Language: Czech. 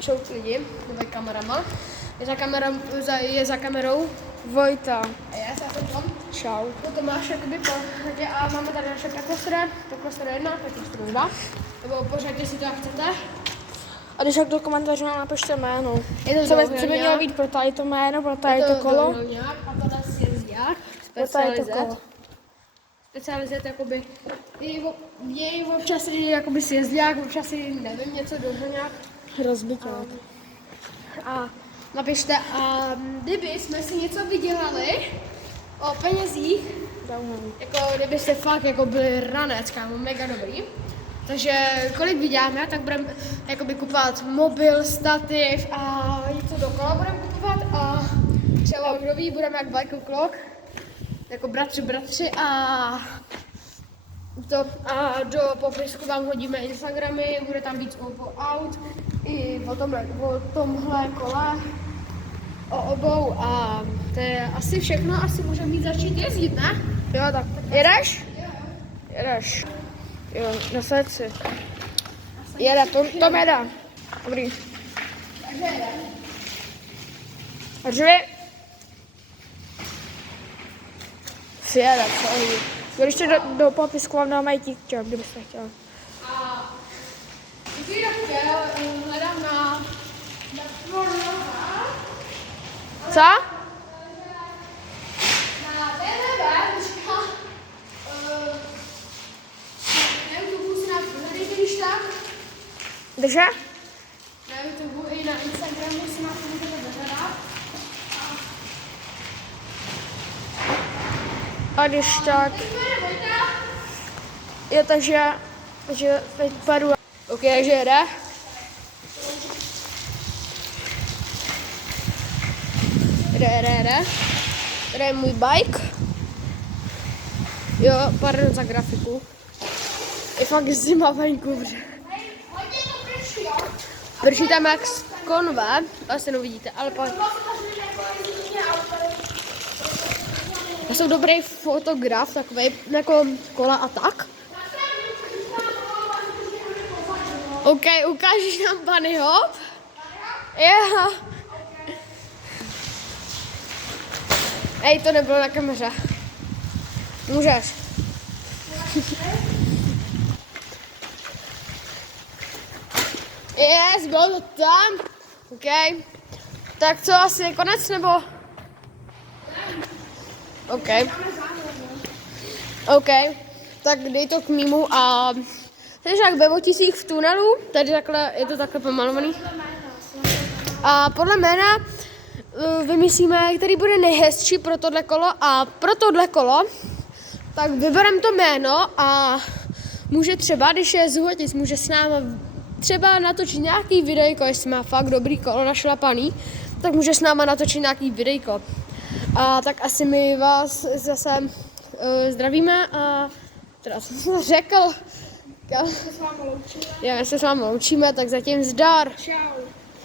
Čau lidi, nebo kamerama. Je za kamerou Vojta. a já se Tom. Čau. To Tomáš jakoby pořadě a máme tady naše pekostre 1, pekostre 2. Nebo pořadě si to jak chcete. A když tak do komentářů nám napište jméno. Je to Co by mělo být pro tady to jméno, pro tady to kolo? A tohle sjezďák, Pro tady to kolo. Specializet jakoby, je občas jakoby sjezďák, občas nevím, něco nějak. Rozbitě. A napište, a kdyby jsme si něco vydělali o penězích, jako kdybyste fakt jako byli ranec, kámo, mega dobrý. Takže kolik vyděláme, tak budeme jakoby kupovat mobil, stativ a něco dokola budeme kupovat a třeba už nový budeme jak Bike Clock, jako bratři a do popisku vám hodíme Instagramy, bude tam víc o aut i o tomhle kole, o obou a to je asi všechno, asi můžeme mít začít jezdit, ne? Jo, tak. Jedeš? Jedeš. Jo, nasaď si. Jede, Tom jede. Dobrý. Takže jde. Řvi. Si jede, co? Když do popisku vám dáme i TikTok, kdybyste chtěli. A kdyby tak chtěl, hledám na Co? na www, na YouTube si hledejte když tak. Drža? Na YouTube i na Instagramu si nás můžete vyhledat. A když tak, je takže teď padu. Ok, takže jede. Jede. Tady je můj bike. Jo, pardon za grafiku. Je fakt zima venku. Prší tam jak z konve, asi neuvidíte, ale pojď. Já jsem dobrý fotograf, takový jako kola a tak. OK, ukážeš nám bunny hop? Jo. Ej, to nebylo na kameře. Můžeš. Yes, bylo to tam. OK. Tak co, asi konec, nebo? OK. Tak dej to k mýmu a takže jak ve Votisích v tunelu, tady takhle, je to takhle pomalovaný. A podle jména vymyslíme, který bude nejhezčí pro tohle kolo a pro tohle kolo, tak vybereme to jméno a může třeba, když je z Votic, může s náma třeba natočit nějaký videjko, jestli má fakt dobrý kolo našlapaný, tak může s náma natočit nějaký videjko. A tak asi my vás zase zdravíme a teda jsem to řekl. Se s vámi loučíme. Já se s vámi loučíme, tak zatím zdar. Čau.